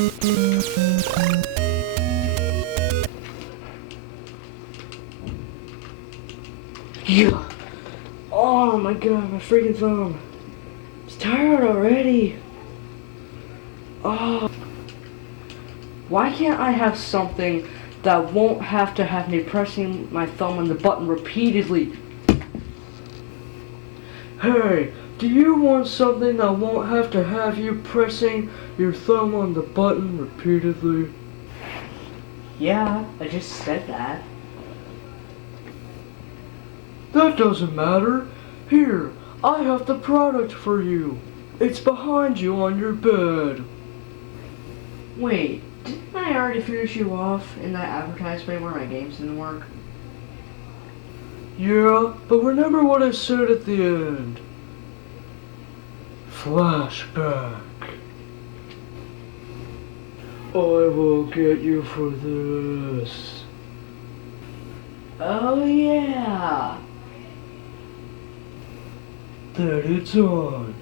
Yeah. Oh my god, my freaking thumb. It's tired already. Oh. Why can't I have something that won't have to have me pressing my thumb on the button repeatedly? Hey, do you want something that won't have to have you pressing your thumb on the button repeatedly? Yeah, I just said that. That doesn't matter. Here, I have the product for you. It's behind you on your bed. Wait, didn't I already finish you off in that advertisement where my games didn't work? Yeah, but remember what I said at the end. Flashback. I will get you for this. Oh yeah. Then it's on.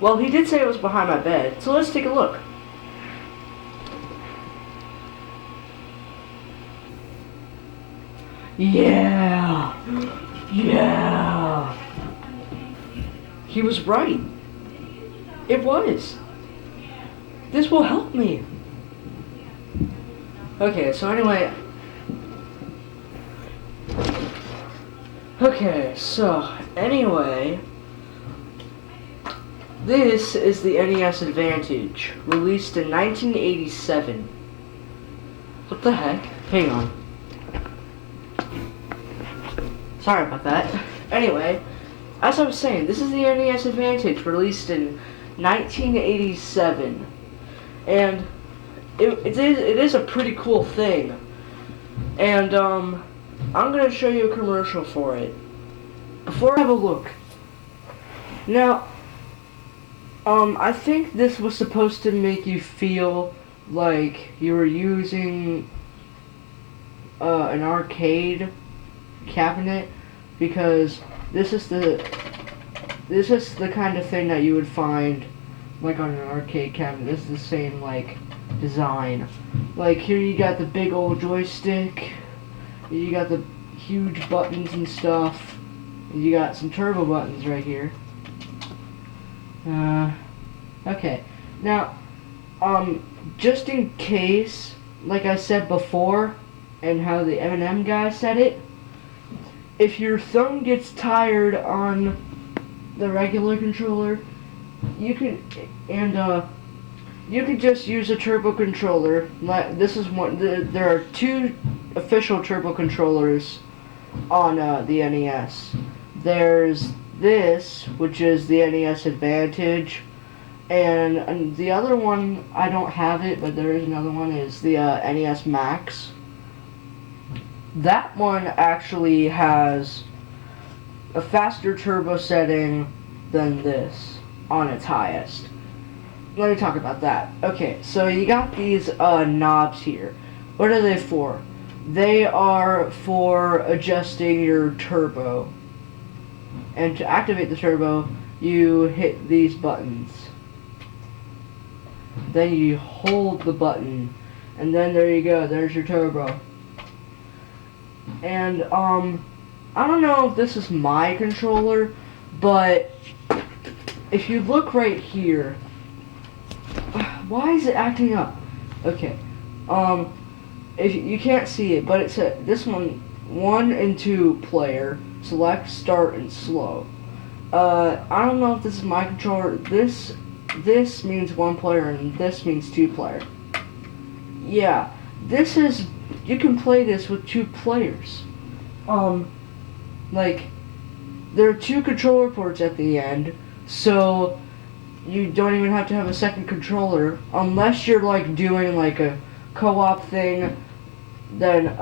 Well, he did say it was behind my bed, so let's take a look. Yeah! Yeah! He was right. It was. This will help me. Okay, so anyway. This is the NES Advantage, released in 1987. What the heck? Hang on. Sorry about that. Anyway, as I was saying, this is the NES Advantage, released in 1987. And it is a pretty cool thing. And, I'm gonna show you a commercial for it. Before I have a look. Now, I think this was supposed to make you feel like you were using an arcade cabinet, because this is the kind of thing that you would find like on an arcade cabinet. This is the same like design. Like here you got the big old joystick, you got the huge buttons and stuff, and you got some turbo buttons right here. Okay. Now, just in case, like I said before, and how the M&M guy said it, if your thumb gets tired on the regular controller, you can just use a turbo controller. This is one. There are two official turbo controllers on the NES. There's this, which is the NES Advantage, and the other one, I don't have it, but there is another one, is the NES Max. That one actually has a faster turbo setting than this on its highest. Let me talk about that. Okay, so you got these knobs here. What are they for? They are for adjusting your turbo. And to activate the turbo, you hit these buttons. Then you hold the button, and then there you go, there's your turbo. And I don't know if this is my controller, but if you look right here, why is it acting up? Okay, if you can't see it, but it's this one and two player, select, start, and slow. I don't know if this is my controller. This means one player and this means two player. Yeah, you can play this with two players. Like, there are two controller ports at the end, so you don't even have to have a second controller, unless you're like doing like a co-op thing, then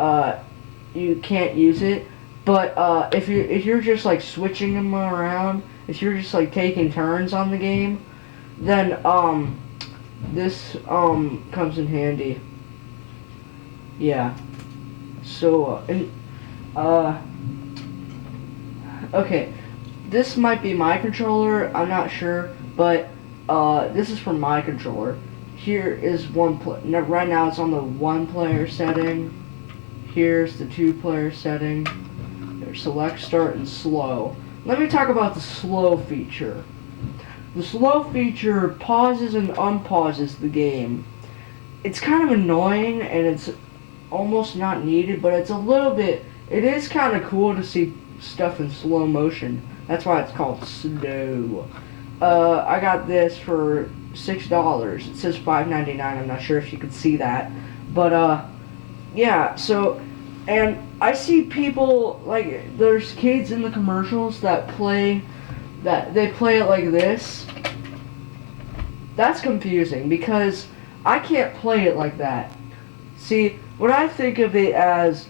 you can't use it. But if you're just like switching them around, if you're just like taking turns on the game, then this comes in handy. Yeah. So okay, this might be my controller. I'm not sure, but this is from my controller. Here is right now it's on the one player setting. Here's the two player setting. There's select, start, and slow. Let me talk about the slow feature. The slow feature pauses and unpauses the game. It's kind of annoying and it's almost not needed, but it is kind of cool to see stuff in slow motion. That's why it's called slow. I got this for $6. It says $5.99. I'm not sure if you can see that, but yeah. So, and I see people like there's kids in the commercials that play it like this. That's confusing because I can't play it like that. See, what I think of it as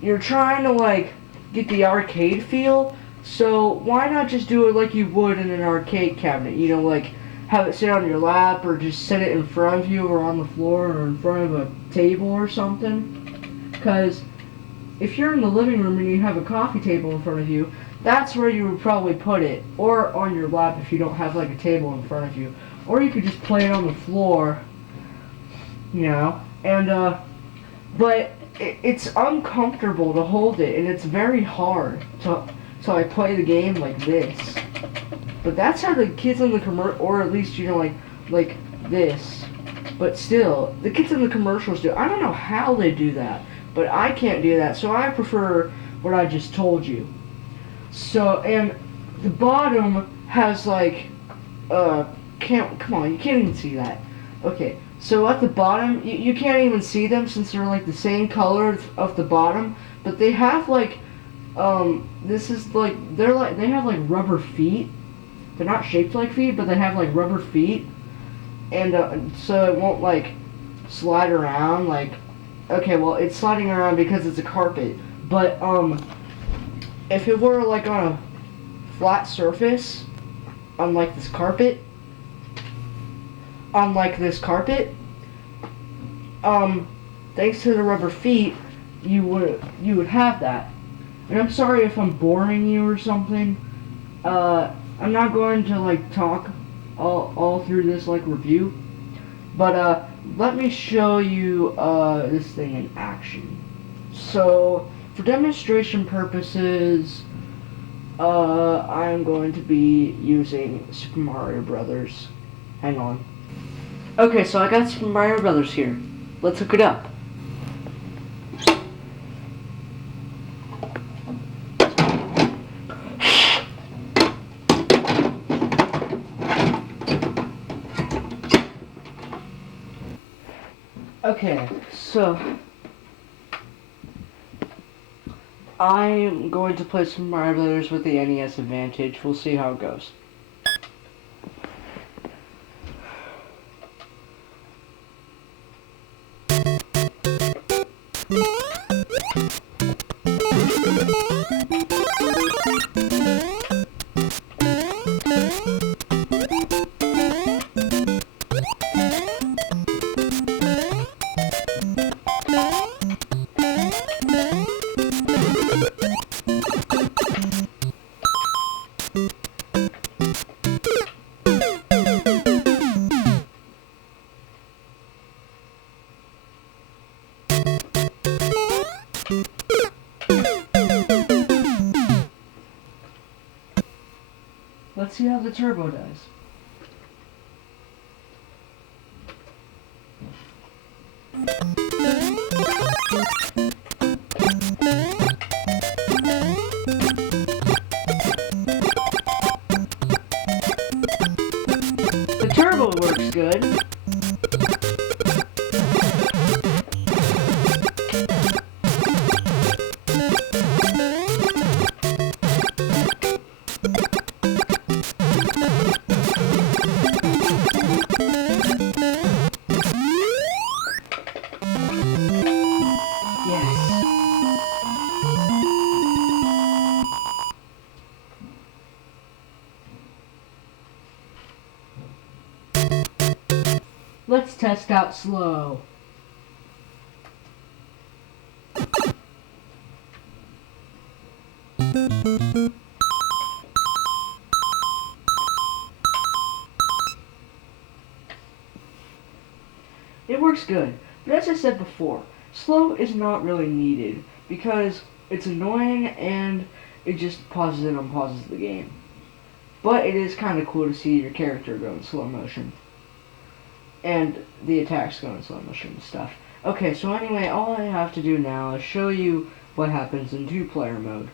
you're trying to like get the arcade feel, so why not just do it like you would in an arcade cabinet? You know, like have it sit on your lap or just set it in front of you or on the floor or in front of a table or something. Because if you're in the living room and you have a coffee table in front of you, that's where you would probably put it, or on your lap if you don't have like a table in front of you. Or you could just play it on the floor, you know, and but it's uncomfortable to hold it, and it's very hard to I play the game like this. But that's how the kids in the or at least, you know, like this. But still, the kids in the commercials do. I don't know how they do that, but I can't do that, so I prefer what I just told you. So, and the bottom has like, come on, you can't even see that. Okay, so at the bottom, you can't even see them since they're like the same color of the bottom, but they have like, this is like, they have like rubber feet. They're not shaped like feet, but they have like rubber feet, and so it won't like slide around like, okay, well, it's sliding around because it's a carpet, but if it were like on a flat surface, unlike this carpet, thanks to the rubber feet, you would have that. And I'm sorry if I'm boring you or something. I'm not going to like talk all through this like review, but let me show you this thing in action. So for demonstration purposes, I'm going to be using Super Mario Brothers. Hang on. Okay, so I got Super Mario Brothers here. Let's hook it up. Okay, so I'm going to play Super Mario Brothers with the NES Advantage. We'll see how it goes. Let's see how the turbo does. The turbo works good. Let's test out slow. It works good, but as I said before, slow is not really needed because it's annoying and it just pauses and unpauses the game. But it is kind of cool to see your character go in slow motion. And the attacks go in slow motion and stuff. Okay, so anyway, all I have to do now is show you what happens in two-player mode.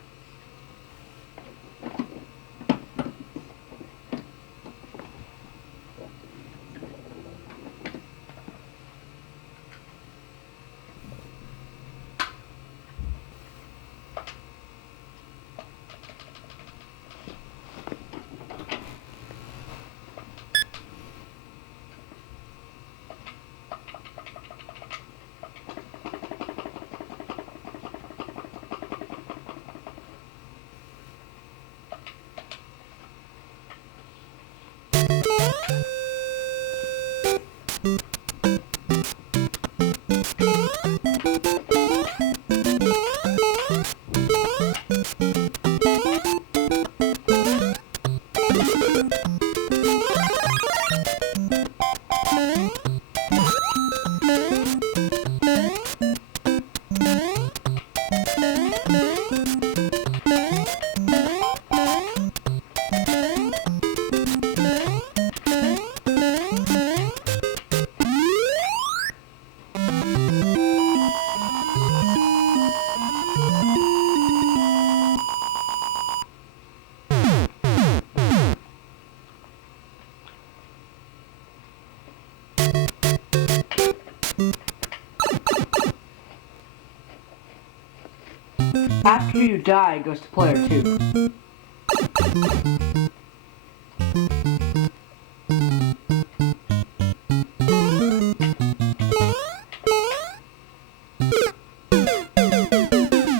After you die, it goes to player 2.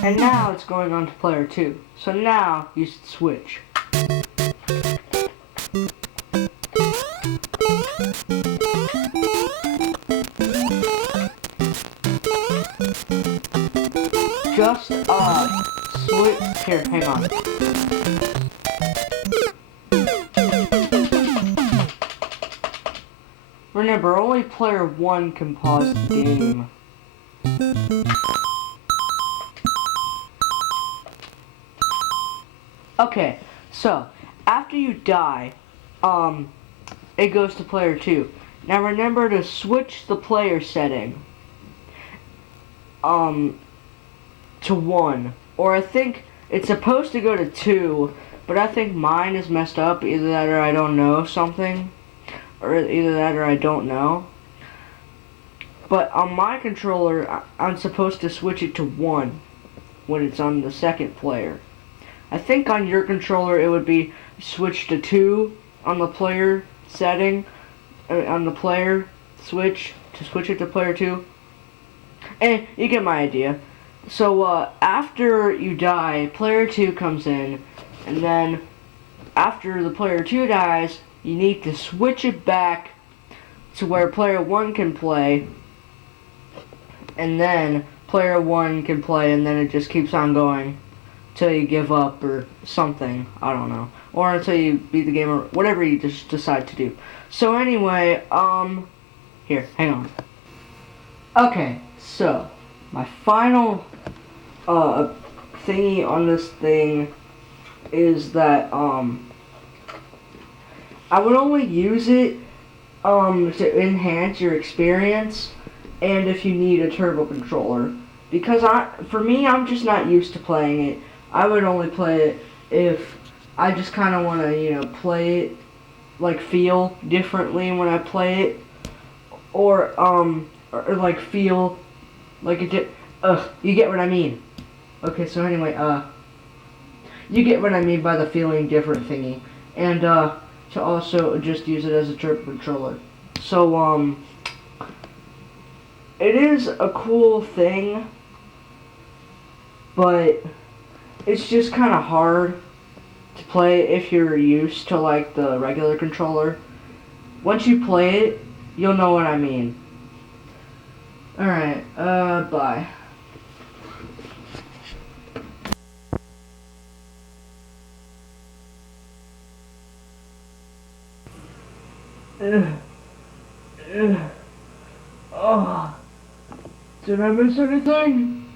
And now it's going on to player 2. So now you should switch. Just, switch, here, hang on. Remember, only player 1 can pause the game. Okay, so, after you die, it goes to player 2. Now remember to switch the player setting, to 1, or I think it's supposed to go to 2, but I think mine is messed up, either that or I don't know something, or either that or I don't know. But on my controller, I'm supposed to switch it to 1 when it's on the second player. I think on your controller it would be switch to 2 on the player setting, on the player switch, to switch it to player 2. And you get my idea. So, after you die, player 2 comes in, and then after the player 2 dies, you need to switch it back to where player 1 can play, and then player 1 can play, and then it just keeps on going until you give up or something, I don't know, or until you beat the game or whatever you just decide to do. So anyway, here, hang on. Okay, so my final thingy on this thing is that I would only use it to enhance your experience, and if you need a turbo controller, because for me, I'm just not used to playing it. I would only play it if I just kind of want to, play it, like feel differently when I play it, or like feel like it did. You get what I mean? Okay, so anyway, you get what I mean by the feeling different thingy, and to also just use it as a turbo controller. So it is a cool thing, but it's just kind of hard to play if you're used to like the regular controller. Once you play it, you'll know what I mean. Alright, bye. Oh, did I miss anything?